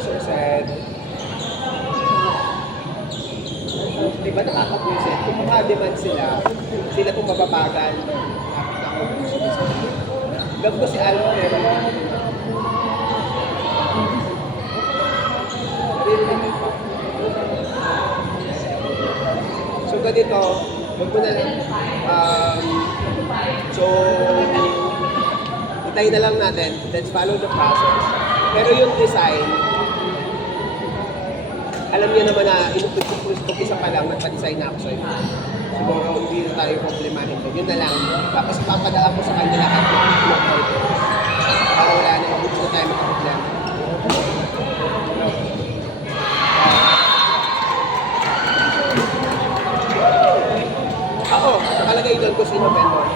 sponsor said, di ba nakakapwisit? Kung maka-demand sila, sila kung mababagal, love ko si Alan pero so ganito, wag mo na lang, so itay na lang natin, let's follow the process. Pero yung design, alam niya naman na isa pa lang, nagpa-design na ako sa'yo. Siguro hindi na tayo problemahin doon. Yun na lang. Tapos papadaan ko sa kanya lahat ng orders. Para wala na, hindi na tayo makaproblema. Oo, nakalagay doon kung sino vendor.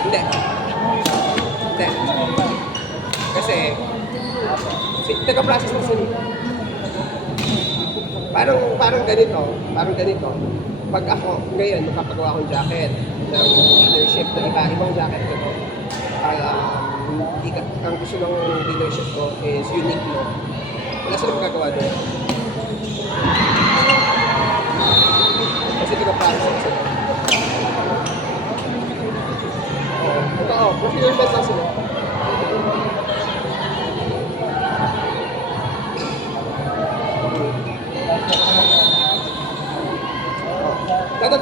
Hindi. Hindi. Kasi, taga-process na sila. Parang ganito. Pag ako, ngayon, magpapagawa akong jacket ng leadership na ibang jacket ko to. Ang gusto ng leadership ko is unique, no? Wala sila magagawa doon. Kasi taga-process na sila. Totoo, professional lang sila.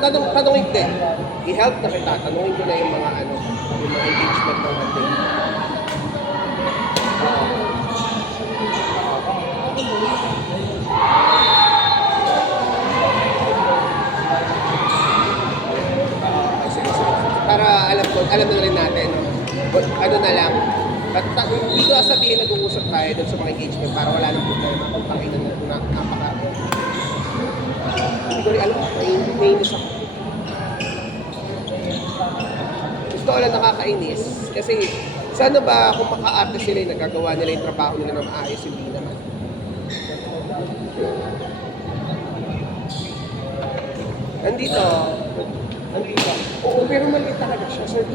Tanongin din. I-help na kita. Tanongin ko na yung mga engagement ng hunting. Para alam na rin natin, no? Ano na lang. Dito sabihin nag-uusap tayo dun sa mga engagement para wala nang problema kung pakinan na napaka. Hindi ko rin alam, naiinis ako. Gusto ko lang nakakainis. Kasi sana ba kung maka-arte sila yung nagagawa nila yung trabaho nila na maayos, hindi naman. Nandito. Oo, pero maliit talaga siya. Sir,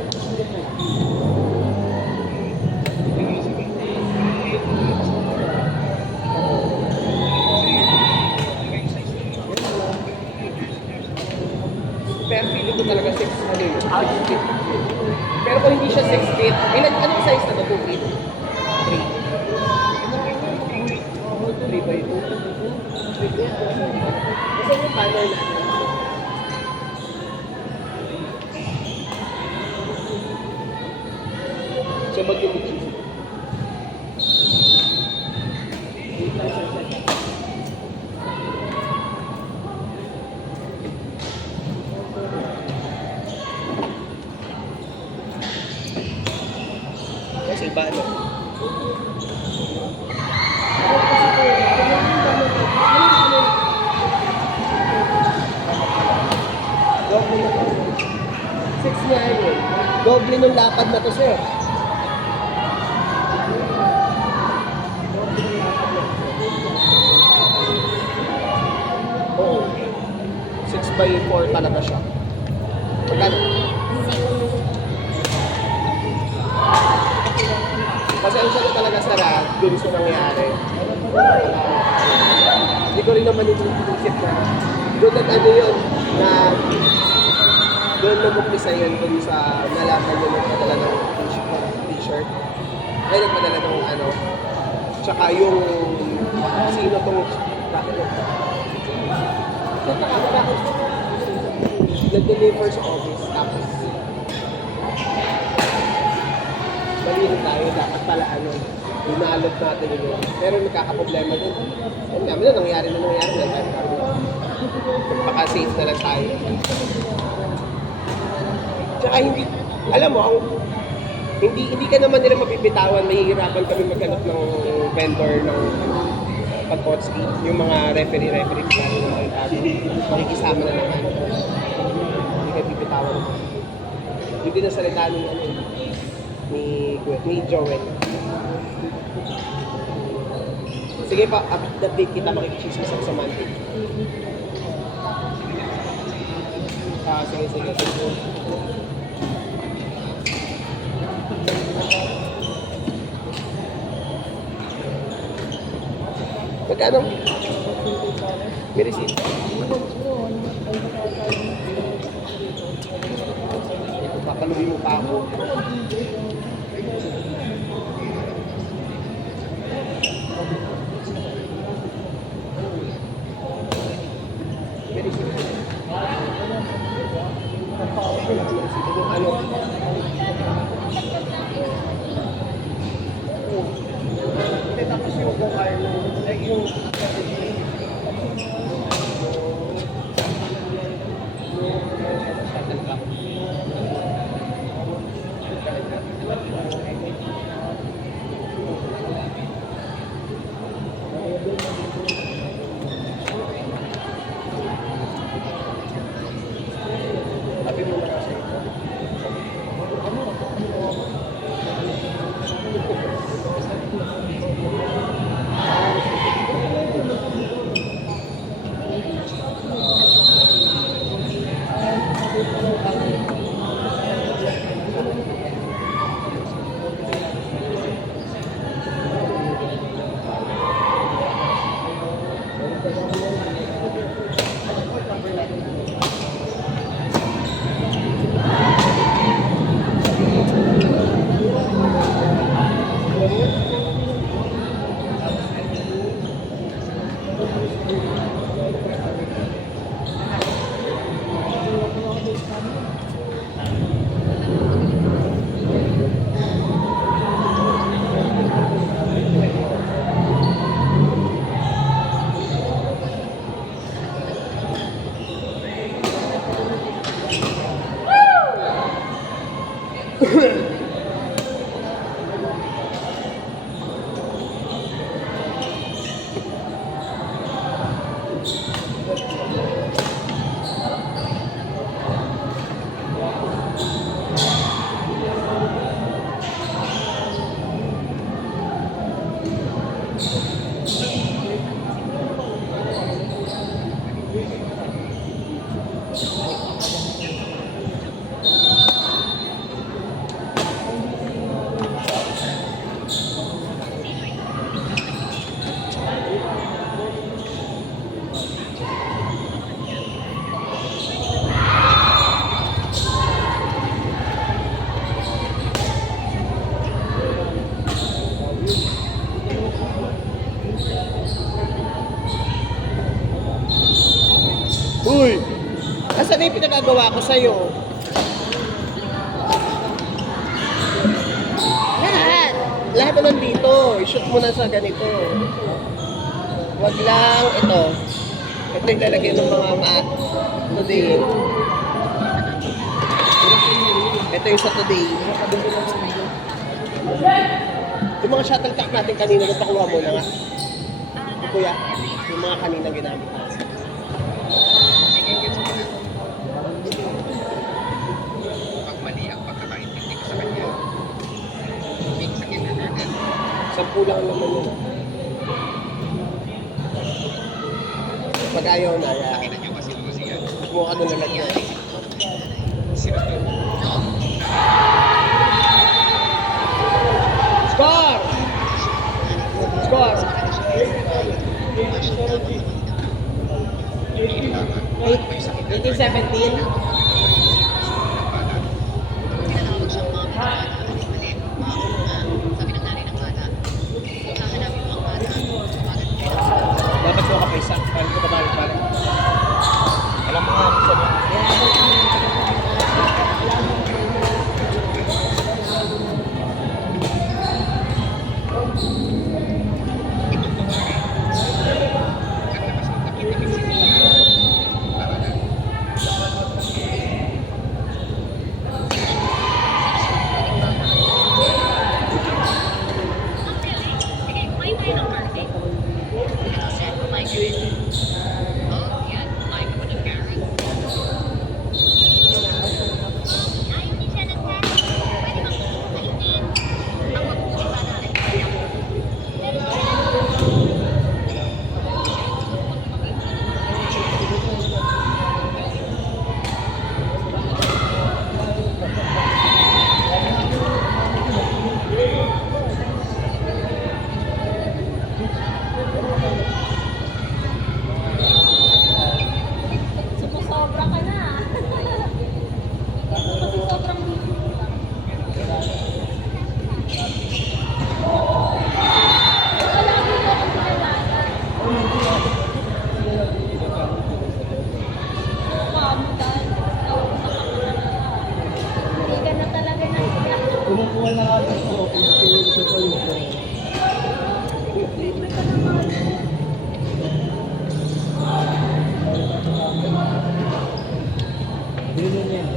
pero feeling ko talaga 6 feet. Pero kung hindi siya 6 feet, anong size na ito? 2 feet? 3 by 2? Kasi yung banner natin. So mag-yung kasi bano. Six nga yun. Doble nung lapad na to, sir. Oo. 6 by 4 talaga siya. Magkano? Kasi ang siya talaga sarap, dun sa nangyari. Hindi ko rin naman inisip na doon at ano yun, na doon nag-umpisa yun dun sa nalaman yun nagpadala ng t-shirt. Ay, nagpadala ng ano. Tsaka yung sino tong nag-deliver sa office. Tapos maliit tayo, dapat pala inaalot natin yun. Pero nagkakaproblema din. Ayun namin na, nangyari na. Baka-safe na lang tayo. Tsaka hindi, alam mo, hindi ka naman nila mapipitawan, mahihirapan kami maghanap ng vendor ng pag-Kotski. Yung mga referee sa makikisama na naman. Hindi ka pipitawan. Hindi na salita ni Joel. Sige pa, update kita, makikichismis sa Monday. Sige. Magkano? May receipt. Papaluhin mo pa ako. May receipt. Ano? Tapos yung kung ano, yung sabi mo na kasi ito. Uy! Asan na yung pinagagawa ko sa'yo? Lahat! Lahat na nandito. I-shoot mo na sa ganito. Wag lang ito. Ito yung lalagyan ng mga today. Ito yung sa today. Yung mga shuttlecock natin kanina, nagpakuha mo na nga. Kuya, yung mga kanina ginamit. Sampu lang naman yun. Pag ayaw na, kumuha ka doon na lagyan. Score! Score! 18-17. Dapat ko kapaysa. Parang ko babalik parang. Alam mo nga, sabi. Kumukuha na nga ako. Sa pollution. Yun yan.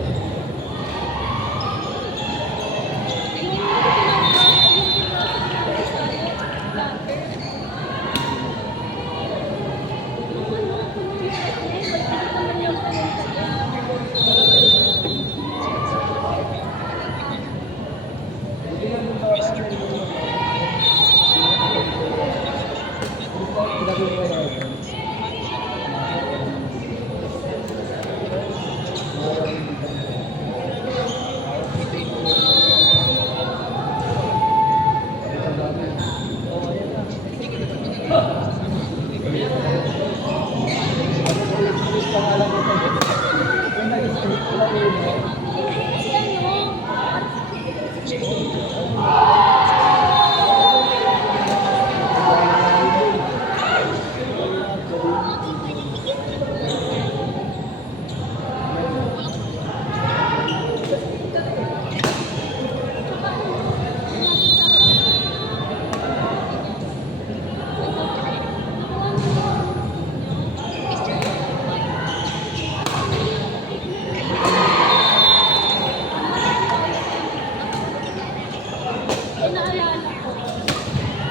Naalala ko.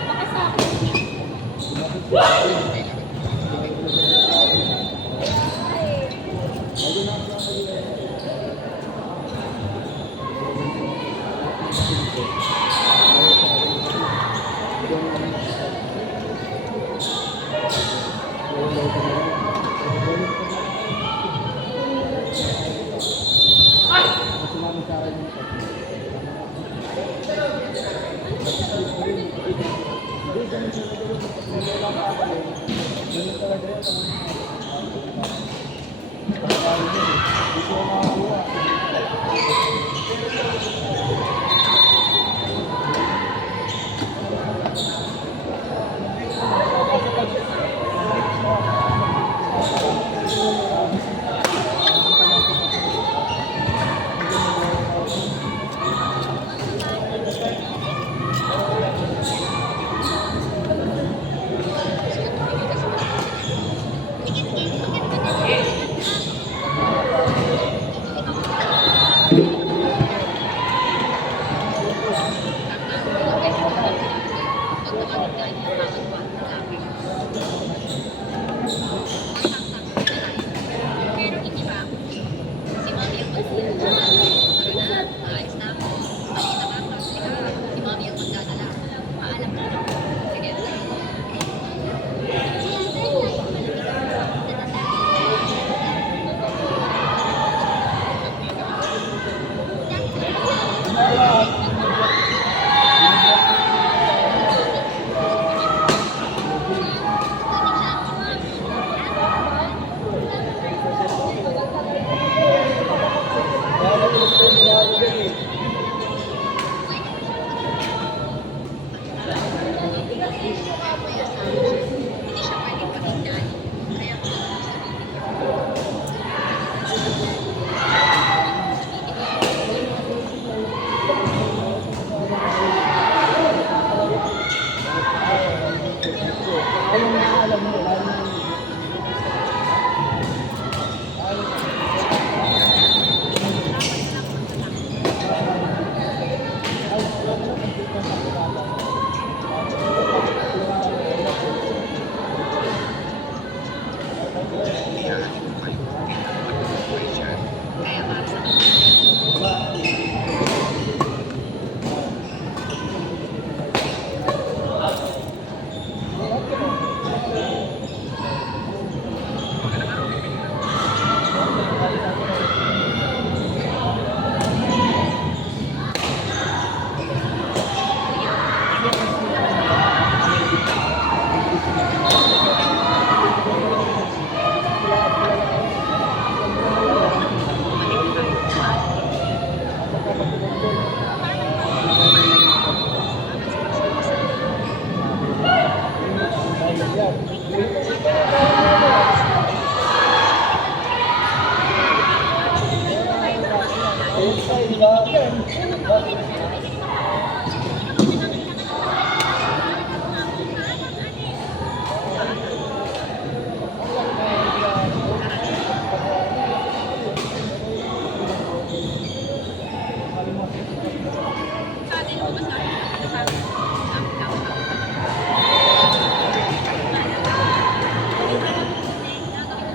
Baka sa akin.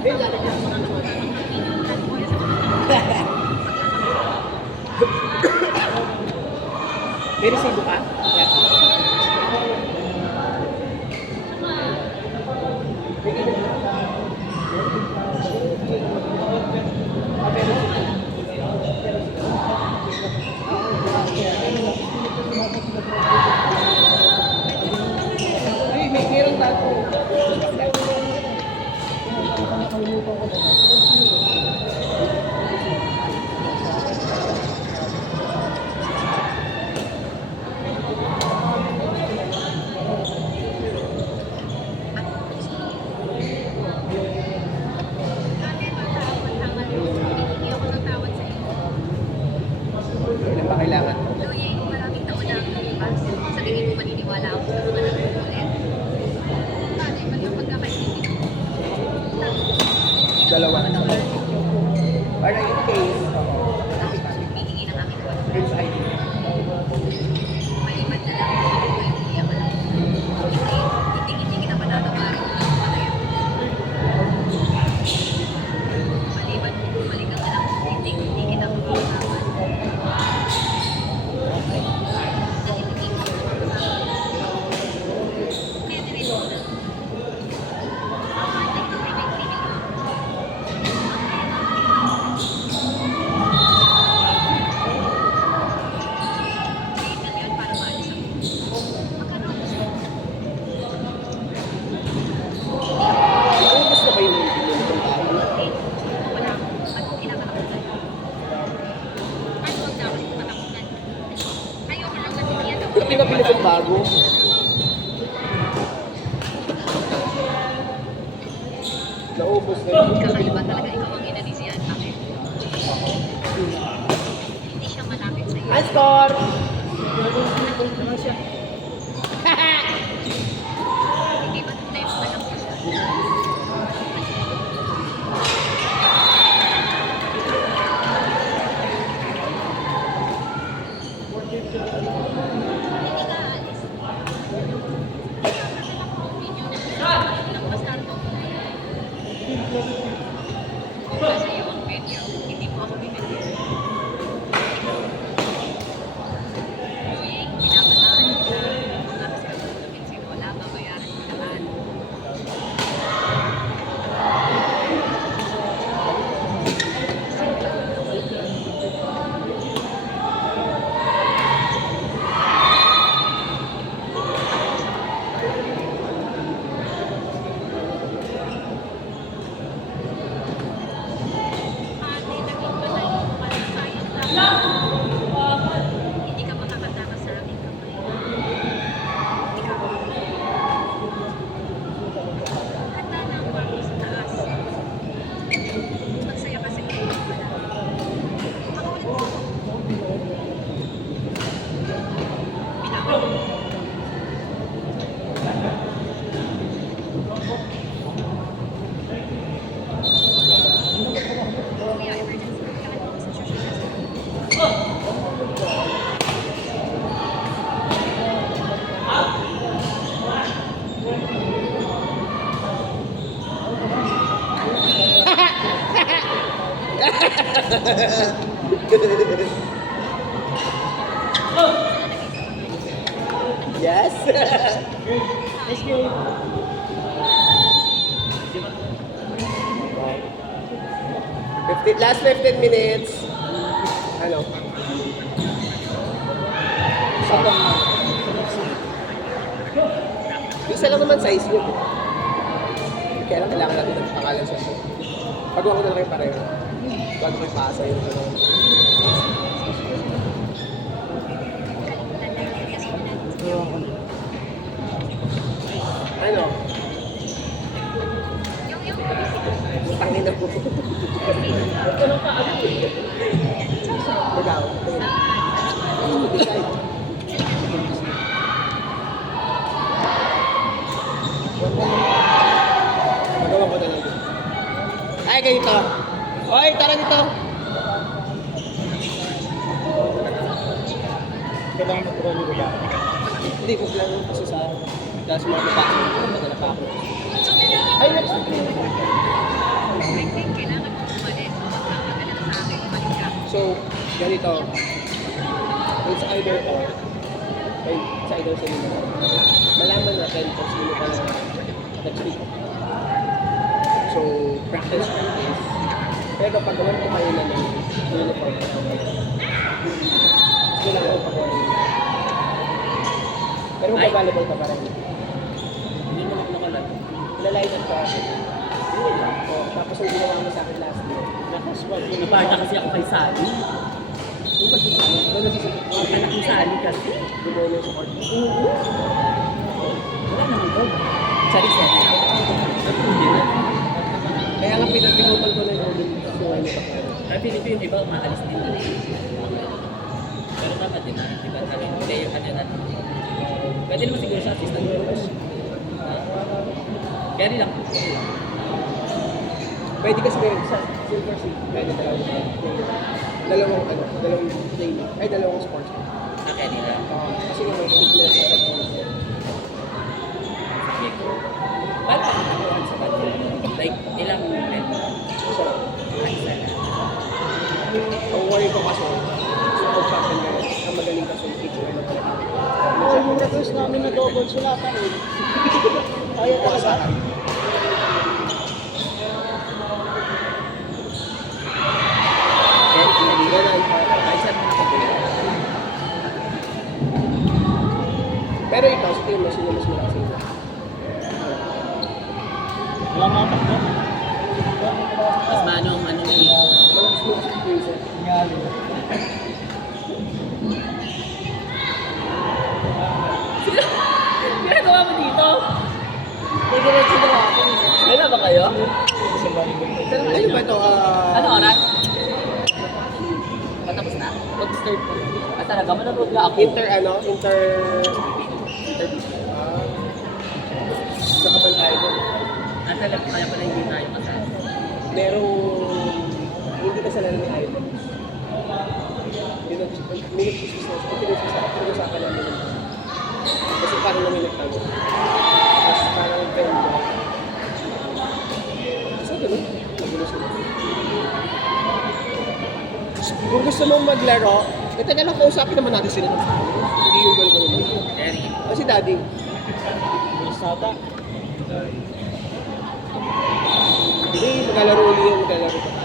Hey, lalagyan ko ng May resibo ka? Yeah. Ay, may meron tayo. Ilan ba kailangan? Maraming taon na ang lumipas. Sa tingin mo maniniwala ako na mananalo ulit. Paano yung pagkakaintindi? Dalawa. Para in case, Hihingi ng aking wala. Prince ID. Maliban na lang kung ako yung hindi ako lang. Hindi kita manatawarin kung ako palayan. Maliban kung bumalik ang anak, hindi kita mapapalaman. Kaya diretso na. Ngayon para maalis ako. Magkano ako siya? Ano gusto ba yung bibili ng tao? Wala ako. Anong kinakatakutan? Paano wag dapat matakutan? Ayoko lang kasi yan ako. Yung pinabili kong bago. Naubos na yun. Kakaiba talaga ikaw ang ina ni Sian. Bakit? Hindi siya malapit sa iyo. Hi, Score! Hindi ba tunay mo alam ko siya? Hindi ka aalis. Nagpasar ko. Nasa iyo ang video. Hindi mo ako bibigyan. Luyeng, pinabalaan kita. Mga kasalukutin si Lola, babayaran ko lahat. Ate, naging malayo para sa'yo lang. Hindi ka makakatama sa aking kamay. Ikaw. Handa na ang kwarto sa taas. Magsaya ka sa iyo. Makaulit mo ako. Binawan mo. Kuya, emergency. Kailangan mo sa social media. Yes? Let's go. 15 minutes. Ano? Isa lang naman size nyo. Kaya lang kailangan natin ng pangalan sa show. Pagawa ko na lang kayo pareho. Bago may pasa yung ano. Ano? Tangin na po. Ikaw. Decide. Magawa ko na lang. Ay, ganito. Oy, tara dito. Kailangan mag-roll ba? Hindi ko lang kasi sa dahil sa mga kapatid ko, madala pa ako. Ay, next week. Kailangan mo umalis. Magpapadala ka sa akin. Balik ka. So, ganito. It's either or. It's either sa inyo. Malaman natin kung sino ka next week. So, practice is. Pero pag naman ko kayo na ng uniform, gusto lang ako pag pero kung available ka pa rin. Hindi mo nakalala. Lalay na ka. Tapos ang ginawa mo sa akin last year. Nakas, nabarta kasi ako kay Sally. Yung pag-sasama, doon nagsisipit ko. Ang anak ni Sally kasi. Demonyo sa court. Wala naman doon. Sorry, sorry. Hindi na. Kaya nga pinagpinutan ko na yung audio sa suway nito. Pero pinito yung iba, maalis din. Pero dapat din, diba? Player ka na natin. Pwede naman siguro sa assistant coach. Carry lang. Pwede kasi meron sa Silver Sea. Pwede dalawang training. Ay, dalawang sports. Carry lang. Kasi nga may fitness at sports. Ba't pa nakuhaan sa budget? Like, ilang men? So, Ay, sana. ang worry ko kasi sa pag-shopping na ang magaling kasi yung teacher na talaga. Oo, yung request namin na double sulatan eh. Kaya talaga. Ganun. Ay, saan mo nakapula? Pero ikaw, sa tingin mo, sino mas malakas sa'yo? Wala mga takbo. Mas manong ano ni... Malakas mo sa Jason. Ginagawa mo dito? May diretso na ako. Wala ba kayo? Ano ba ito? Ano oras? Patapos na? Mag-start po. At talaga, manonood na ako. Inter. Sa kapal tayo doon. At talaga, kaya pala hindi tayo kasama. Merong hindi ka sanay ni Idol. Pinag-usapan namin yun. Kasi parang namin nagtago. Tapos parang vendor. So, gano'n. Nagulo sila. Kung gusto mong maglaro, teka lang, kausapin naman natin sila. Hindi yung gano'n. Jerry. Kasi daddy, Sata. hindi, maglalaro ulit yan, maglalaro pa.